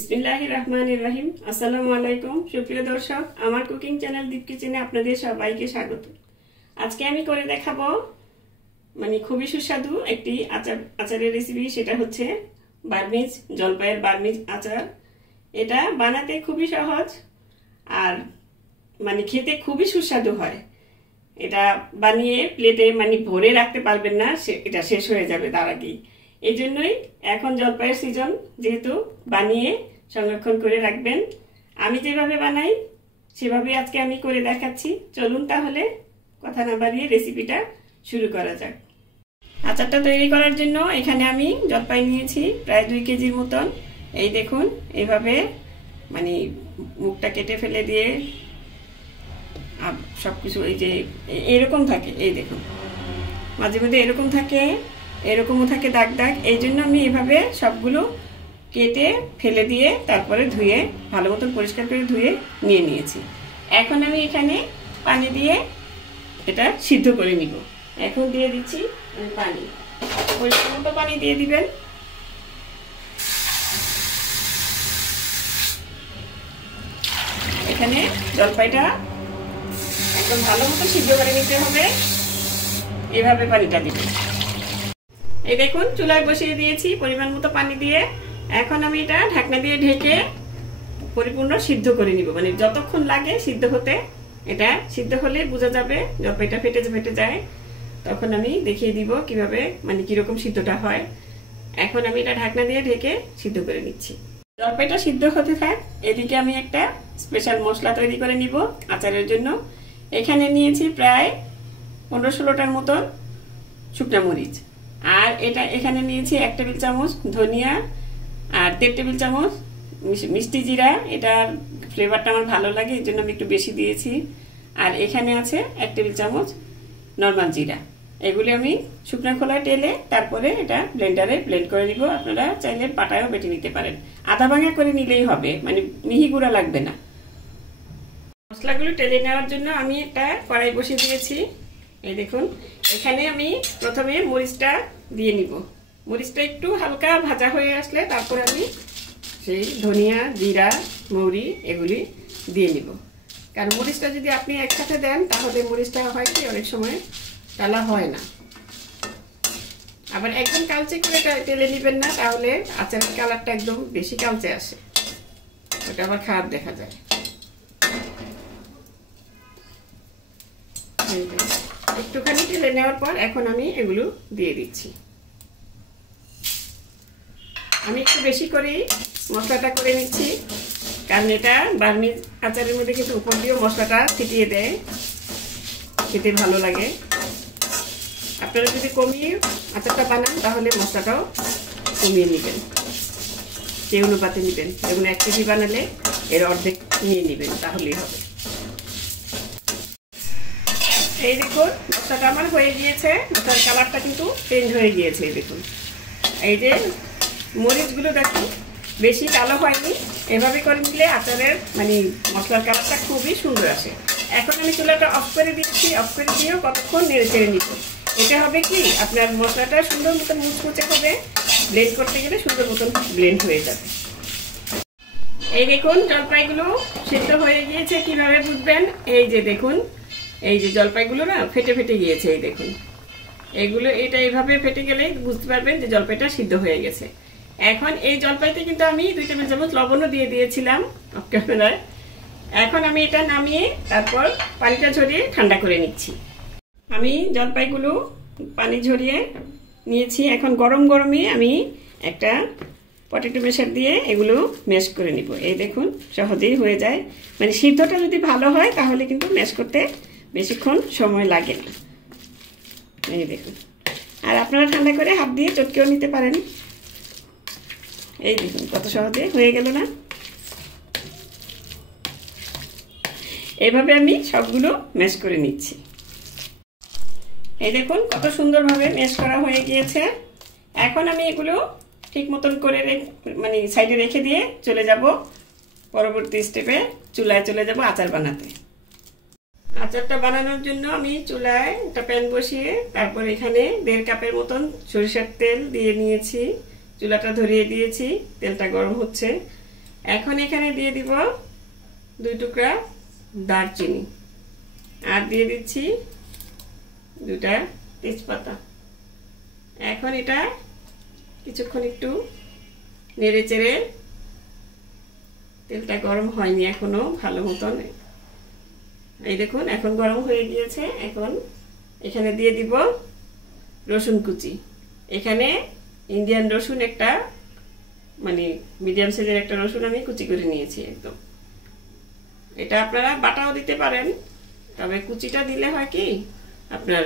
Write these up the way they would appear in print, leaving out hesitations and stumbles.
বিসমিল্লাহির রহমানির রহিম। আসসালামু আলাইকুম সুপ্রিয় দর্শক, আমার কুকিং চ্যানেল দীপ কিচেনে আপনাদের সবাইকে স্বাগত। আজকে আমি করে দেখাবো খুবই সুস্বাদু একটি আচারের রেসিপি। সেটা হচ্ছে বার্মিজ, জলপাইয়ের বার্মিজ আচার। এটা বানাতে খুবই সহজ আর খেতে খুবই সুস্বাদু হয়। এটা বানিয়ে প্লেটে ভরে রাখতে পারবেন না, এটা শেষ হয়ে যাবে তার আগেই। এই জন্যই এখন জলপাইয়ের সিজন, যেহেতু বানিয়ে সংরক্ষণ করে রাখবেন। আমি যেভাবে বানাই সেভাবে আজকে আমি করে দেখাচ্ছি। চলুন তাহলে কথা না বাড়িয়ে রেসিপিটা শুরু করা যাক। আচারটা তৈরি করার জন্য এখানে আমি জলপাই নিয়েছি প্রায় 2 কেজির মতন। এই দেখুন, এইভাবে মুখটা কেটে ফেলে দিয়ে সবকিছু এই যে এরকম থাকে, এই দেখুন মাঝে মধ্যে এরকম থাকে, এরকমও থাকে দাগ দাগ। এই জন্য আমি এভাবে সবগুলো কেটে ফেলে দিয়ে তারপরে ধুয়ে ভালো মতন পরিষ্কার করে ধুয়ে নিয়ে নিয়েছি। এখন আমি এখানে পানি দিয়ে এটা সিদ্ধ করে নিব। এখন দিয়ে দিচ্ছি পানি, পরিষ্কার মতো পানি দিয়ে দিবেন। এখানে জলপাইটা একদম ভালো মতো সিদ্ধ করে নিতে হবে, এভাবে পানিটা দিবেন। এই দেখুন, চুলায় বসিয়ে দিয়েছি পরিমাণ মতো পানি দিয়ে। এখন আমি এটা ঢাকনা দিয়ে ঢেকে পরিপূর্ণ সিদ্ধ করে নিব। যতক্ষণ লাগে সিদ্ধ হতে, এটা সিদ্ধ হলে বোঝা যাবে জলপাইটা ফেটে যায়। তখন আমি দেখিয়ে দিব কিভাবে কিরকম সিদ্ধটা হয়। এখন আমি এটা ঢাকনা দিয়ে ঢেকে সিদ্ধ করে নিচ্ছি। জলপাইটা সিদ্ধ হতে থাক, এদিকে আমি একটা স্পেশাল মশলা তৈরি করে নিব আচারের জন্য। এখানে নিয়েছি প্রায় 15-16টার মতন শুকনা মরিচ, আর এখানে নিয়েছি 1 টেবিল চামচ ধনিয়া, আর 1.5 টেবিল চামচ মিষ্টি জিরা। এটার ফ্লেভারটা আমার ভালো লাগে, এই জন্য আমি একটু বেশি দিয়েছি। আর এখানে আছে 1 টেবিল চামচ নর্মাল জিরা। এগুলি আমি শুকনো খোলায় টেলে তারপরে এটা ব্লেন্ডারে ব্লেন্ড করে নিব। আপনারা চাইলে পাটায়ও বেটে নিতে পারেন, আধা ভাঙা করে নিলেই হবে, মিহি গুঁড়া লাগবে না। মশলাগুলো টেলে নেওয়ার জন্য আমি একটা কড়াই বসিয়ে দিয়েছি। এই দেখুন, এখানে আমি প্রথমে মরিচটা দিয়ে নিব। মরিচটা একটু হালকা ভাজা হয়ে আসলে তারপর আমি সেই ধনিয়া, জিরা, মৌরি এগুলি দিয়ে নিব। কারণ মরিচটা যদি আপনি একসাথে দেন তাহলে মরিচটা হয় কি অনেক সময় টালা হয় না। আবার একদম কালচে করে টেলে নিবেন না, তাহলে আচারের কালারটা একদম বেশি কালচে আসে, ওটা আবার খারাপ দেখা যায়। একটুখানি টেলে নেওয়ার পর এখন আমি এগুলো দিয়ে দিচ্ছি। আমি একটু বেশি করেই মশলাটা করে নিচ্ছি, কারণ এটা বার্মিজ আচারের মধ্যে কিন্তু উপর দিয়েও মশলাটা ছিটিয়ে দেয়, খেতে ভালো লাগে। আপনারা যদি কমিয়ে আচারটা বানান তাহলে মশলাটাও কমিয়ে নেবেন, সেই অনুপাতে নেবেন। যেমন 1 কেজি বানালে এর অর্ধেক নিয়ে নেবেন, তাহলেই হবে। এই দেখুন, মশলাটা আমার হয়ে গিয়েছে, মশলার কালারটা কিন্তু চেঞ্জ হয়ে গিয়েছে। এই দেখুন, এই যে মরিচগুলো দেখুন বেশি কালো হয়নি। এভাবে করে নিলে আচারের মশলার কালারটা খুবই সুন্দর আসে। এখন আমি চুলাটা অফ করে দিচ্ছি। অফ করে দিয়েও কতক্ষণ নেড়ে চেড়ে নিব। এটা হবে কি, আপনার মশলাটা সুন্দর মতন মুচমুচে হবে, ব্লেন্ড করতে গেলে সুন্দর মতন ব্লেন্ড হয়ে যাবে। এই দেখুন, জলপাইগুলো সিদ্ধ হয়ে গিয়েছে। কিভাবে বুঝবেন? এই যে দেখুন, এই যে জলপাইগুলো না ফেটে ফেটে গিয়েছে। এই দেখুন, এগুলো এটা এইভাবে ফেটে গেলে বুঝতে পারবেন যে জলপাইটা সিদ্ধ হয়ে গেছে। এখন এই জলপাইতে কিন্তু আমি 2 টেবিল চামচ লবণও দিয়ে দিয়েছিলাম অফ ক্যামেরায়। এখন আমি এটা নামিয়ে তারপর পানিটা ঝরিয়ে ঠান্ডা করে নিচ্ছি। আমি জলপাইগুলো পানি ঝরিয়ে নিয়েছি। এখন গরম গরমে আমি একটা পটেটো ম্যাশার দিয়ে এগুলো ম্যাশ করে নিব। এই দেখুন, সহজেই হয়ে যায়। সিদ্ধটা যদি ভালো হয় তাহলে কিন্তু ম্যাশ করতে বেশিক্ষণ সময় লাগে না। এই দেখুন, আর আপনারা ঠান্ডা করে হাত দিয়ে চটকেও নিতে পারেন। এই দেখুন কত সহজে হয়ে গেল না? এইভাবে আমি সবগুলো ম্যাশ করে নিচ্ছি। এই দেখুন কত সুন্দরভাবে ম্যাশ করা হয়ে গিয়েছে। এখন আমি এগুলো ঠিক মতন করে সাইডে রেখে দিয়ে চলে যাব পরবর্তী স্টেপে। চুলায় চলে যাব আচার বানাতে। আচারটা বানানোর জন্য আমি চুলায় একটা প্যান বসিয়ে তারপর এখানে 1.5 কাপের মতন সরিষার তেল দিয়ে নিয়েছি। চুলাটা ধরিয়ে দিয়েছি, তেলটা গরম হচ্ছে। এখন এখানে দিয়ে দিব 2 টুকরা দারচিনি, আর দিয়ে দিচ্ছি 2টা তেজপাতা। এখন এটা কিছুক্ষণ একটু নেড়ে চেড়ে, তেলটা গরম হয়নি এখনো ভালো মতন, এই দেখুন এখন গরম হয়ে গিয়েছে। এখন এখানে দিয়ে দিব রসুন কুচি। এখানে ইন্ডিয়ান রসুন একটা মানে মিডিয়াম সাইজের একটা রসুন আমি কুচি করে নিয়েছি একদম। এটা আপনারা বাটাও দিতে পারেন, তবে কুচিটা দিলে হয় কি আপনার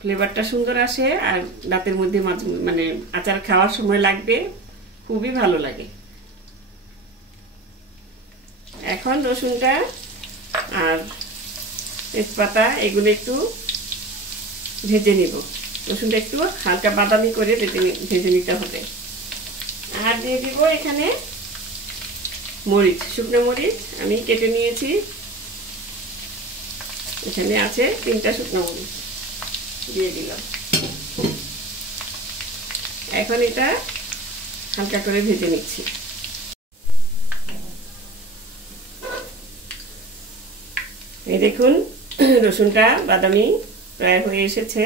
ফ্লেভারটা সুন্দর আসে, আর দাঁতের মধ্যে মানে আচার খাওয়ার সময় লাগবে, খুবই ভালো লাগে। এখন রসুনটা আর তেজপাতা এগুলো একটু ভেজে নিব। রসুনটা একটু হালকা বাদামি করে ভেজে নিতে হবে। আর দিয়ে দিব এখানে মরিচ, শুকনো মরিচ আমি কেটে নিয়েছি, এখানে আছে 3টা শুকনো মরিচ দিয়ে দিলাম। এখন এটা হালকা করে ভেজে নিচ্ছি। এই দেখুন রসুনটা বাদামি প্রায় হয়ে এসেছে।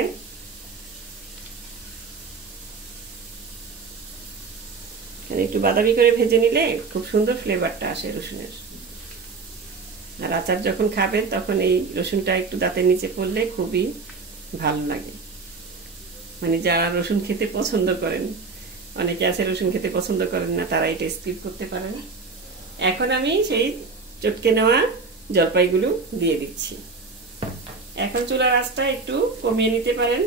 একটু বাদামি করে ভেজে নিলে খুব সুন্দর ফ্লেভারটা আসে রসুনের। আর আচার যখন খাবেন তখন এই রসুনটা একটু দাঁতের নিচে পড়লে খুবই ভালো লাগে। মানে যারা রসুন খেতে পছন্দ করেন, অনেকে আছে রসুন খেতে পছন্দ করেন না, তারা এটা স্কিপ করতে পারেন। এখন আমি সেই চটকে নেওয়া জলপাইগুলো দিয়ে দিচ্ছি। এখন চুলার আঁচটা একটু কমিয়ে নিতে পারেন।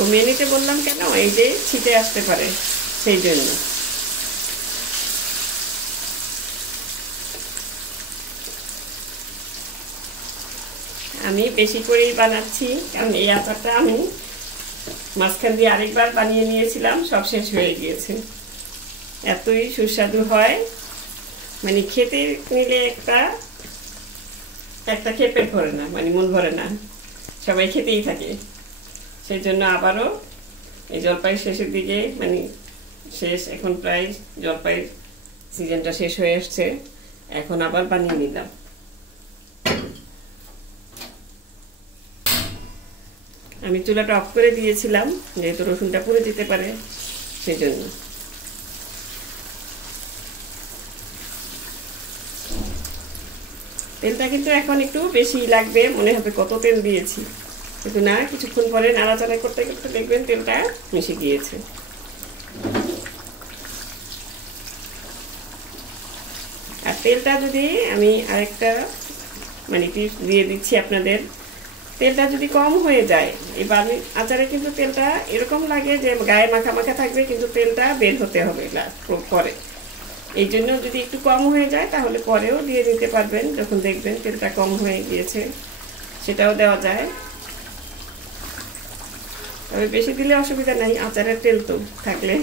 কমিয়ে নিতে বললাম কেন, এই যে ছিটে আসতে পারে সেই জন্য। আমি বেশি করেই বানাচ্ছি, কারণ এই আচারটা আমি মাঝখান দিয়ে আরেকবার বানিয়ে নিয়েছিলাম, সব শেষ হয়ে গিয়েছে। এতই সুস্বাদু হয়, মানে খেতে নিলে একটা খেয়ে পেট ভরে না, মানে মন ভরে না, সবাই খেতেই থাকে। সেই জন্য আবারও এই জলপাই শেষের দিকে, মানে শেষ, এখন প্রায় জলপাই সিজনটা শেষ হয়ে আসছে, এখন আবার বানিয়ে নিলাম। আমি চুলাটা অফ করে দিয়েছিলাম, যেহেতু রসুনটা পুড়ে যেতে পারে সেই জন্য। তেলটা কিন্তু এখন একটু বেশি লাগবে, মনে হবে কত তেল দিয়েছি, কিন্তু না, কিছুক্ষণ পরে নাড়াচাড়া করতে করতে দেখবেন তেলটা মিশে গিয়েছে। আর তেলটা যদি আমি আরেকটা মানে টিপস দিয়ে দিচ্ছি আপনাদের, তেলটা যদি কম হয়ে যায়, এই বার্মি আচারে কিন্তু তেলটা এরকম লাগে যে গায়ে মাখা মাখা থাকবে, কিন্তু তেলটা বের হতে হবে পরে। এই জন্য যদি একটু কম হয়ে যায় তাহলে পরেও দিয়ে দিতে পারবেন, যখন দেখবেন তেলটা কম হয়ে গিয়েছে সেটাও দেওয়া যায়। তবে বেশি দিলে অসুবিধা নাই, আচারের তেল তো থাকলে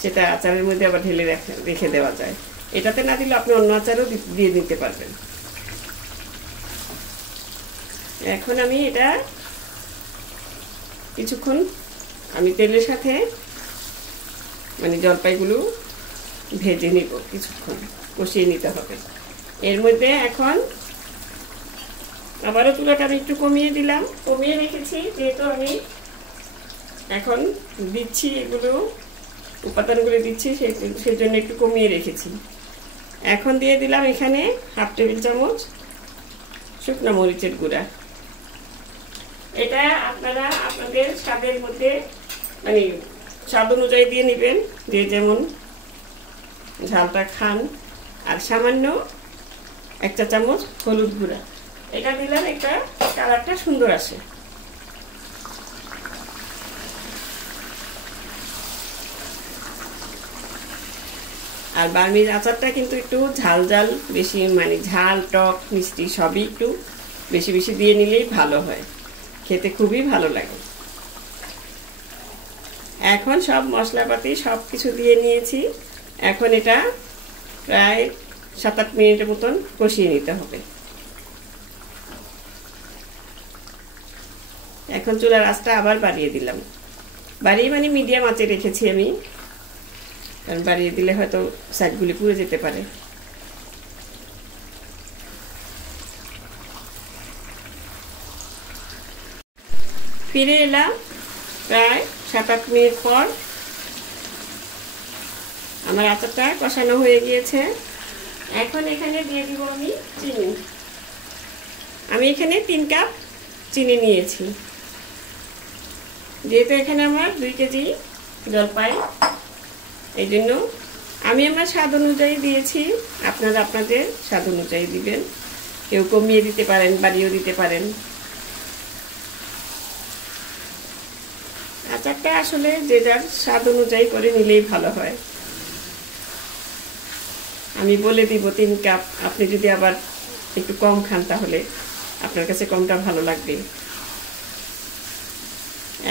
সেটা আচারের মধ্যে আবার ঢেলে রেখে দেওয়া যায়। এটাতে না দিলে আপনি অন্য আচারও দিয়ে দিতে পারবেন। এখন আমি এটা কিছুক্ষণ আমি তেলের সাথে মানে জলপাইগুলো ভেজে নিব, কিছুক্ষণ কষিয়ে নিতে হবে। এর মধ্যে এখন আবারও চুলাটা আমি একটু কমিয়ে দিলাম, কমিয়ে রেখেছি যেহেতু আমি এখন দিচ্ছি, এগুলো উপাদানগুলো দিচ্ছি সেই জন্য একটু কমিয়ে রেখেছি। এখন দিয়ে দিলাম এখানে 1/2 টেবিল চামচ শুকনো মরিচের গুঁড়া। এটা আপনারা আপনাদের স্বাদের মধ্যে মানে স্বাদ অনুযায়ী দিয়ে নেবেন, যে যেমন ঝালটা খান। আর সামান্য 1 চা চামচ হলুদ গুঁড়া, এটা দিলাম একটা কালারটা সুন্দর আসে। আর বার্মিজ আচারটা কিন্তু একটু ঝাল ঝাল বেশি, মানে ঝাল টক মিষ্টি সবই একটু বেশি বেশি দিয়ে নিলেই ভালো হয়, খেতে খুবই ভালো লাগে। এখন সব মশলাপাতি সব কিছু দিয়ে নিয়েছি, এখন এটা প্রায় 7-8 মিনিটের মতন কষিয়ে নিতে হবে। এখন চুলার আঁচটা আবার বাড়িয়ে দিলাম, বাড়িয়ে মানে মিডিয়াম আঁচে রেখেছি আমি, কারণ বাড়িয়ে দিলে হয়তো সাইডগুলি পুড়ে যেতে পারে। ফিরে এলাম প্রায় 7-8 মিনিট পর। আমার আচারটা কষানো হয়ে গিয়েছে। এখন এখানে দিয়ে দিব আমি চিনি। আমি এখানে 3 কাপ চিনি নিয়েছি, যেহেতু এখানে আমার 2 কেজি জলপাই, এই জন্য আমি আমার স্বাদ অনুযায়ী দিয়েছি। আপনারা আপনাদের স্বাদ অনুযায়ী দিবেন, কেউ কমিয়ে দিতে পারেন, বাড়িয়েও দিতে পারেন। আচারটা আসলে যে যার স্বাদ অনুযায়ী করে নিলেই ভালো হয়। আমি বলে দিব 3 কাপ, আপনি যদি আবার একটু কম খান তাহলে আপনার কাছে কমটা ভালো লাগবে।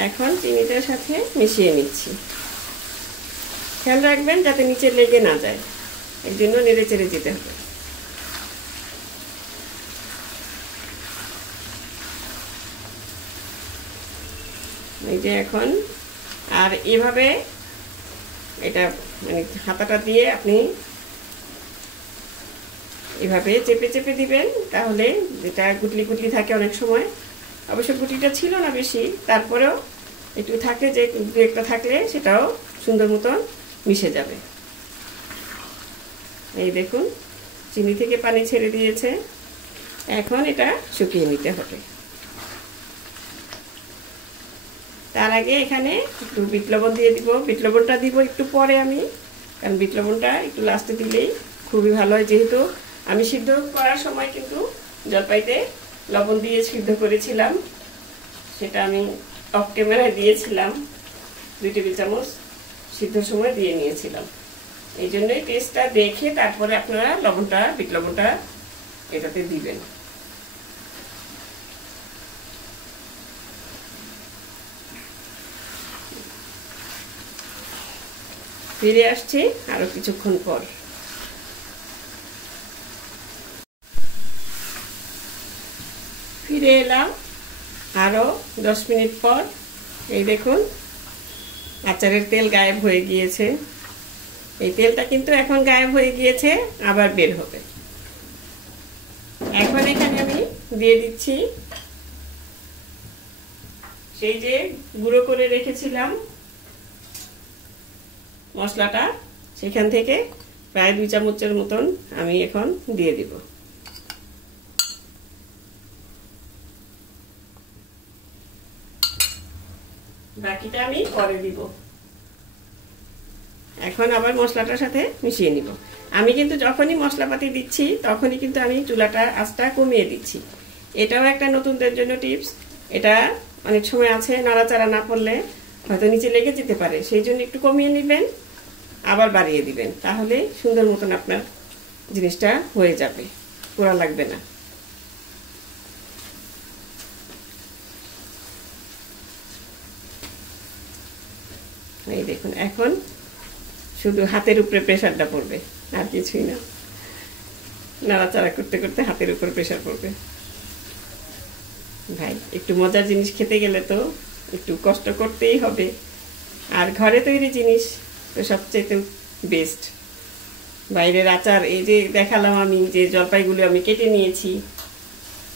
এখন চিনিটার সাথে মিশিয়ে নিচ্ছি। খেয়াল রাখবেন যাতে নিচে লেগে না যায়, এর জন্য নেড়ে চেড়ে যেতে হবে। এই যে এখন আর এভাবে এটা মানে হাতাটা দিয়ে আপনি এভাবে চেপে চেপে দিবেন, তাহলে যেটা গুটলি গুটলি থাকে অনেক সময়, অবশ্য গুটিটা ছিল না বেশি, তারপরেও একটু থাকে, যে দু একটা থাকলে সেটাও সুন্দর মতন মিশে যাবে। এই দেখুন চিনি থেকে পানি ছেড়ে দিয়েছে। এখন এটা শুকিয়ে নিতে হবে। তার আগে এখানে একটু বিট লবণ দিয়ে দিব। বিট লবণটা দিব একটু পরে আমি, কারণ বিট লবণটা একটু লাস্টে দিলেই খুবই ভালো হয়। যেহেতু আমি সিদ্ধ করার সময় কিন্তু জলপাইতে লবণ দিয়ে সিদ্ধ করেছিলাম, সেটা আমি অফ ক্যামেরায় দিয়েছিলাম, 2 টেবিল চামচ সিদ্ধর সময় দিয়ে নিয়েছিলাম। এই জন্যই টেস্টটা দেখে তারপরে আপনারা লবণটা, বিট লবণটা এটাতে দিবেন। ফিরে আসছি আরো কিছুক্ষণ পর। ফিরে এলাম আরো 10 মিনিট পর। এই দেখুন আচারের তেল গায়েব হয়ে গিয়েছে। এই তেলটা কিন্তু এখন গায়েব হয়ে গিয়েছে, আবার বের হবে। এখন এখানে আমি দিয়ে দিচ্ছি সেই যে গুঁড়ো করে রেখেছিলাম মশলাটা, সেখান থেকে প্রায় 2 চামচের মতন আমি এখন দিয়ে দিব। বাকিটা আমি পরে দিব। এখন আবার মশলাটার সাথে মিশিয়ে নিব। আমি কিন্তু যখনই মশলাপাতি দিচ্ছি তখনই কিন্তু আমি চুলাটা আঁচটা কমিয়ে দিচ্ছি। এটাও একটা নতুনদের জন্য টিপস। এটা অনেক সময় আছে নাড়াচাড়া না করলে হয়তো নিচে লেগে যেতে পারে, সেই জন্য একটু কমিয়ে নেবেন, আবার বাড়িয়ে দিবেন, তাহলে সুন্দর মতন আপনার জিনিসটা হয়ে যাবে, পোড়া লাগবে না। এই দেখুন এখন শুধু হাতের উপরে প্রেসারটা পড়বে, আর কিছুই না। নাড়াচাড়া করতে করতে হাতের উপর প্রেসার পড়বে। ভাই একটু মজার জিনিস খেতে গেলে তো একটু কষ্ট করতেই হবে, আর ঘরে তৈরি জিনিস তো সবচেয়ে বেস্ট। বাইরের আচার, এই যে দেখালাম আমি যে জলপাইগুলো আমি কেটে নিয়েছি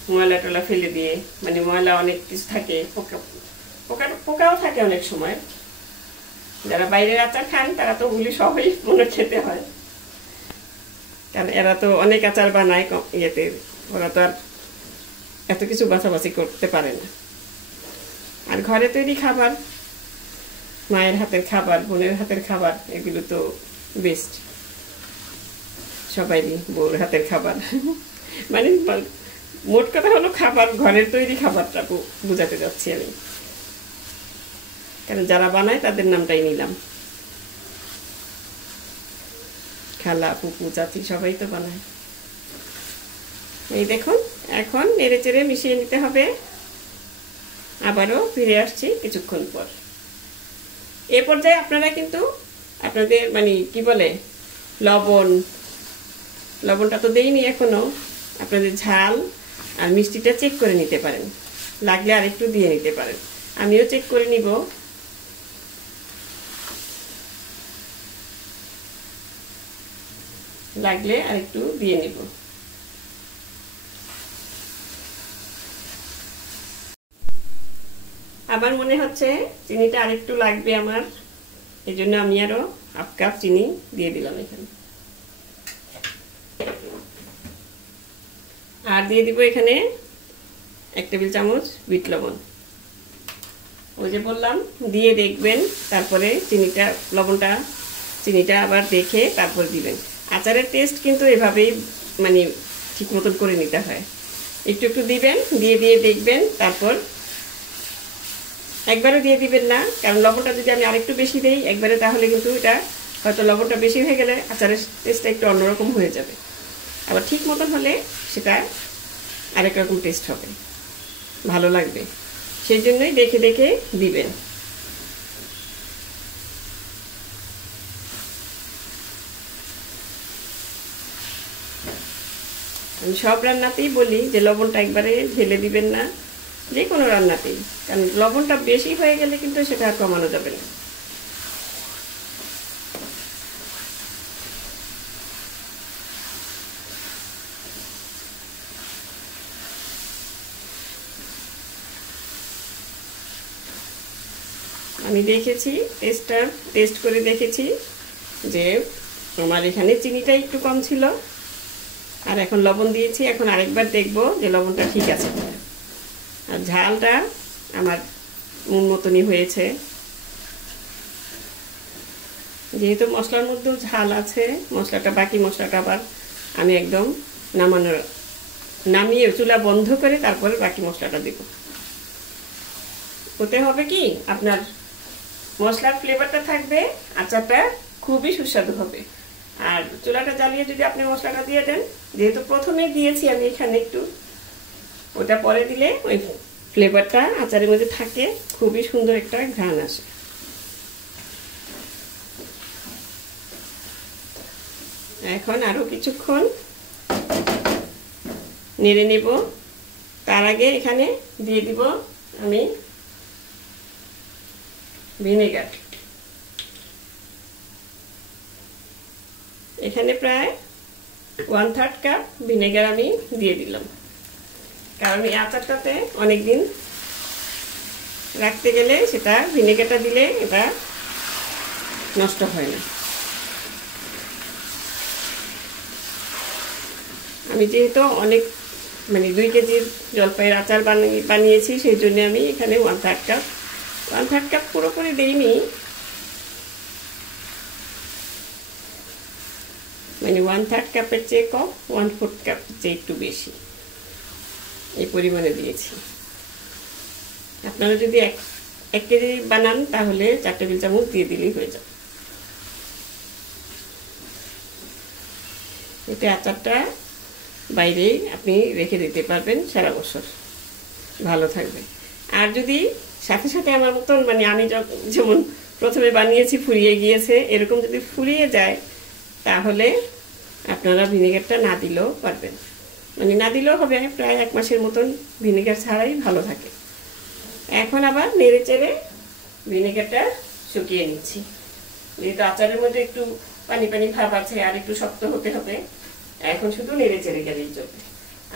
ময়লা টলা ফেলে দিয়ে, মানে ময়লা অনেক কিছু থাকে, পোকাও থাকে অনেক সময়। যারা বাইরের আচার খান তারা তো ওগুলি সবই মনে খেতে হয়, কারণ এরা তো অনেক আচার বানায় ইয়েতে, ওরা তো আর এত কিছু বাছাবাছি করতে পারে না। আর ঘরে তৈরি খাবার, মায়ের হাতের খাবার, বোনের হাতের খাবার, এগুলো তো বেস্ট। সবাইরই বউর হাতের খাবার মানে মোট কথা হলো খাবার, ঘরের তৈরি খাবারটা বোঝাতে যাচ্ছি আমি, কারণ যারা বানায় তাদের নামটাই নিলাম। খালা, পুপু, চাচি সবাই তো বানায়। এই দেখুন এখন নেড়ে চেড়ে মিশিয়ে নিতে হবে। আবারও ফিরে আসছি কিছুক্ষণ পর। এ পর্যায়ে আপনারা কিন্তু আপনাদের মানে কি বলে লবণ, লবণটা তো দেইনি এখনো। আপনাদের ঝাল আর মিষ্টিটা চেক করে নিতে পারেন, লাগলে আরেকটু দিয়ে নিতে পারেন। আমিও চেক করে নিব। লাগলে আরেকটু দিয়ে নিব। আবার মনে হচ্ছে চিনিটা আরেকটু লাগবে আমার, এই জন্য আমি আরো হাফ কাপ চিনি দিয়ে দিলাম এখানে। আর দিয়ে দিব এখানে 1 টেবিল চামচ বিট লবণ। ওই যে বললাম দিয়ে দেখবেন, তারপরে লবণটা চিনিটা আবার দেখে তারপর দিবেন। আচারের টেস্ট কিন্তু এভাবেই মানে ঠিক মতন করে নিতে হয়। একটু একটু দিবেন, দিয়ে দেখবেন, তারপর একবারে দিয়ে দিবেন না, কারণ লবণটা যদি আমি আরেকটু বেশি দিই একবারে, তাহলে কিন্তু এটা হয়তো লবণটা বেশি হয়ে গেলে আচারের টেস্টটা একটু অন্যরকম হয়ে যাবে। আবার ঠিক মতন হলে সেটা আরেক রকম টেস্ট হবে, ভালো লাগবে। সেই জন্যই দেখে দেখে দিবেন। আমি সব রান্নাতেই বলি যে লবণটা একবারে ঢেলে দিবেন না, যে কোনো রান্নাতেই, কারণ লবণটা বেশি হয়ে গেলে কিন্তু সেটা আর কমানো যাবে না। আমি দেখেছি, টেস্ট করে দেখেছি যে আমার এখানে চিনিটা একটু কম ছিল, আর এখন লবণ দিয়েছি। এখন আরেকবার দেখব যে লবণটা ঠিক আছে। আর ঝালটা আমার মন মতনই হয়েছে, যেহেতু মশলার মধ্যেও ঝাল আছে। বাকি মশলাটা আবার আমি একদম নামিয়ে চুলা বন্ধ করে তারপরে বাকি মশলাটা দেব। হতে হবে কি, আপনার মশলার ফ্লেভারটা থাকবে, আচারটা খুবই সুস্বাদু হবে। আর চুলাটা জ্বালিয়ে যদি আপনি মশলাটা দিয়ে দেন, যেহেতু প্রথমে দিয়েছি আমি এখানে একটু, ওটা পরে দিলে ওই ফ্লেভারটা আচারের মধ্যে থাকে, খুবই সুন্দর একটা ঘ্রাণ আসে। এখন আরো কিছুক্ষণ নেড়ে নেব। তার আগে এখানে দিয়ে দিব আমি ভিনেগার। এখানে প্রায় 1/3 কাপ ভিনেগার আমি দিয়ে দিলাম, কারণ এই আচারটাতে অনেকদিন রাখতে গেলে সেটা ভিনেগারটা দিলে এটা নষ্ট হয় না। আমি যেহেতু অনেক 2 কেজির জলপাইয়ের আচার বানিয়েছি, সেই জন্য আমি এখানে 1/3 কাপ পুরোপুরি দিইনি, 1/3 কাপের চেয়ে কম, 1/4 কাপের চেয়ে একটু বেশি এই পরিমাণে দিয়েছি। আপনারা যদি 1 কেজি বানান তাহলে 4 টেবিল চামচ দিয়ে দিলেই হয়ে যাবে। এতে আচারটা বাইরে আপনি রেখে দিতে পারবেন সারা বছর, ভালো থাকবে। আর যদি সাথে সাথে আমার মতন আমি যেমন প্রথমে বানিয়েছি ফুরিয়ে গিয়েছে, এরকম যদি ফুরিয়ে যায় তাহলে আপনারা ভিনেগারটা না দিলেও পারবেন, না দিলেও হবে। প্রায় 1 মাসের মতন ভিনেগার ছাড়াই ভালো থাকে। এখন আবার নেড়ে চেড়ে ভিনেগারটা শুকিয়ে নিচ্ছি, যেহেতু আচারের মধ্যে একটু পানি পানি ভাব আছে, আর একটু শক্ত হতে হবে। এখন শুধু নেড়ে চেড়ে গেলেই চলবে।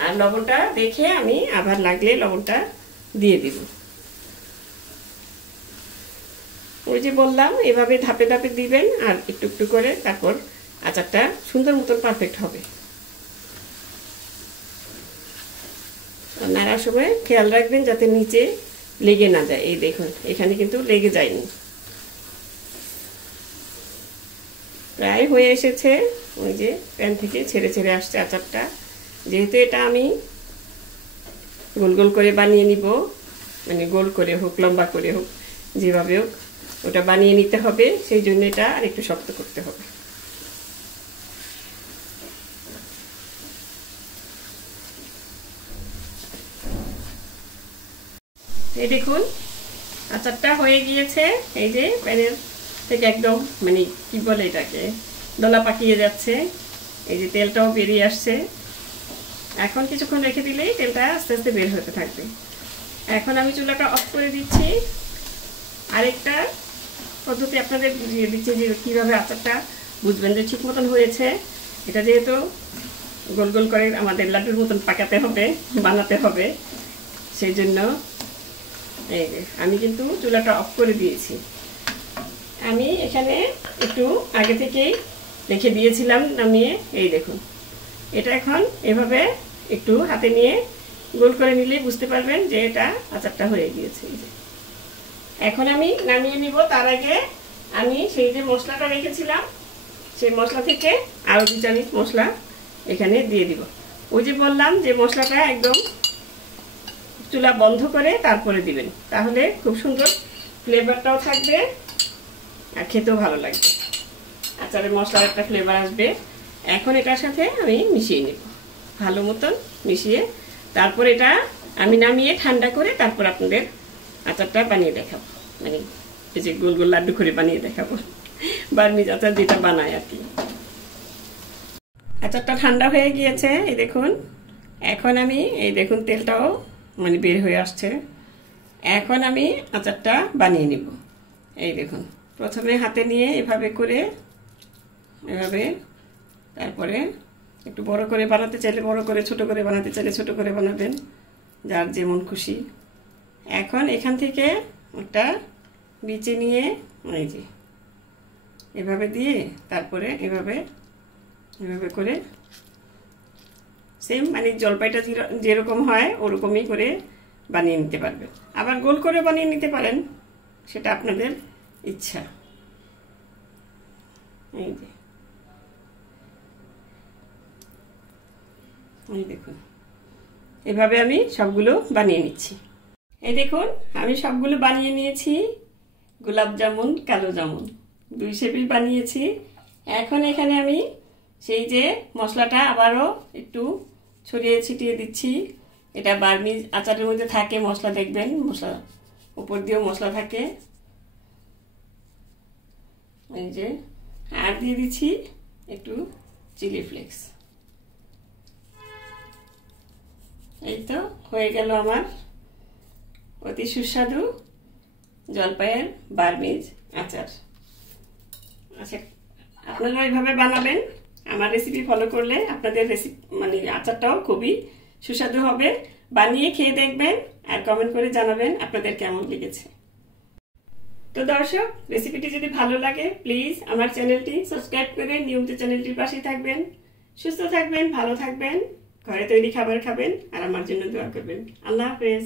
আর লবণটা দেখে আমি আবার লাগলে লবণটা দিয়ে দিব। ওই যে বললাম, এভাবে ধাপে ধাপে দিবেন, আর একটু একটু করে, তারপর আচারটা সুন্দর মতন পারফেক্ট হবে। নাড়ার সময় খেয়াল রাখবেন যাতে নিচে লেগে না যায়। এই দেখুন, এখানে কিন্তু লেগে যায়নি, প্রায় হয়ে এসেছে। ওই যে প্যান থেকে ছেড়ে ছেড়ে আসছে আচারটা। যেহেতু এটা আমি গোল গোল করে বানিয়ে নিব, গোল করে হোক লম্বা করে হোক, যেভাবে হোক ওটা বানিয়ে নিতে হবে, সেই জন্য এটা আর একটু শক্ত করতে হবে। এই দেখুন আচারটা হয়ে গিয়েছে। এই যে প্যানের থেকে একদম কি বলে এটাকে, দলা পাকিয়ে যাচ্ছে। এই যে তেলটাও বেরিয়ে আসছে। এখন কিছুক্ষণ রেখে দিলেই তেলটা আস্তে আস্তে বের হতে থাকবে। এখন আমি চুলাটা অফ করে দিচ্ছি। আরেকটা পদ্ধতি আপনাদের বুঝিয়ে দিচ্ছি যে কীভাবে আচারটা বুঝবেন যে ঠিক মতন হয়েছে। এটা যেহেতু গোল গোল করে আমাদের লাড্ডুর মতন পাকাতে হবে, বানাতে হবে, সেই জন্য এই যে আমি কিন্তু চুলাটা অফ করে দিয়েছি। আমি এখানে একটু আগে থেকেই রেখে দিয়েছিলাম নামিয়ে। এই দেখুন, এটা এখন এভাবে একটু হাতে নিয়ে গোল করে নিলেই বুঝতে পারবেন যে এটা আচারটা হয়ে গিয়েছে। এখন আমি নামিয়ে নিব। তার আগে আমি সেই যে মশলাটা রেখেছিলাম সেই মশলা থেকে আরও 2 চামচ মশলা এখানে দিয়ে দিব। ওই যে বললাম যে মশলাটা একদম চুলা বন্ধ করে তারপরে দিবেন, তাহলে খুব সুন্দর ফ্লেভারটাও থাকবে আর খেতেও ভালো লাগবে। আচারের মশলার একটা ফ্লেভার আসবে। এখন এটার সাথে আমি মিশিয়ে নেব, ভালো মতন মিশিয়ে তারপর এটা আমি নামিয়ে ঠান্ডা করে তারপর আপনাদের আচারটা বানিয়ে দেখাবো, মানে এই যে গোল গোল লাড্ডু করে বানিয়ে দেখাবো, বার্মিজ আচার যেটা বানায় আর কি। আচারটা ঠান্ডা হয়ে গিয়েছে, এই দেখুন। এখন আমি এই দেখুন তেলটাও মানে বের হয়ে আসছে। এখন আমি আচারটা বানিয়ে নিব। এই দেখুন, প্রথমে হাতে নিয়ে এভাবে করে, এভাবে, তারপরে একটু বড় করে বানাতে চাইলে বড় করে, ছোট করে বানাতে চাইলে ছোট করে বানাবেন, যার যেমন খুশি। এখন এখান থেকে একটা বিচি নিয়ে এই যে এভাবে দিয়ে তারপরে এভাবে এভাবে করে সেম মানে জলপাইটা যেরকম হয় ওরকমই করে বানিয়ে নিতে পারবেন। আবার গোল করে বানিয়ে নিতে পারেন, সেটা আপনাদের ইচ্ছা। এই যে এই দেখুন, এভাবে আমি সবগুলো বানিয়ে নিচ্ছি। এই দেখুন, আমি সবগুলো বানিয়ে নিয়েছি। গোলাপ জামুন, কালো জামুন 2 শেপই বানিয়েছি। এখন এখানে আমি সেই যে মশলাটা আবারও একটু ছড়িয়ে ছিটিয়ে দিচ্ছি। এটা বার্মিজ আচারের মধ্যে থাকে মশলা, দেখবেন মশলা উপর দিয়েও মশলা থাকে। এই যে আর দিয়ে দিচ্ছি একটু চিলি ফ্লেক্স। এই তো হয়ে গেল আমার অতি সুস্বাদু জলপাইয়ের বার্মিজ আচার। আচ্ছা, আপনারা এইভাবে বানাবেন। আমার রেসিপি ফলো করলে আপনাদের মানে আচারটাও খুবই সুস্বাদু হবে। বানিয়ে খেয়ে দেখবেন আর কমেন্ট করে জানাবেন আপনাদের কেমন লেগেছে। তো দর্শক, রেসিপিটি যদি ভালো লাগে প্লিজ আমার চ্যানেলটি সাবস্ক্রাইব করে নিয়মিত চ্যানেলটির পাশে থাকবেন। সুস্থ থাকবেন, ভালো থাকবেন, ঘরে তৈরি খাবার খাবেন আর আমার জন্য দোয়া করবেন। আল্লাহ হাফেজ।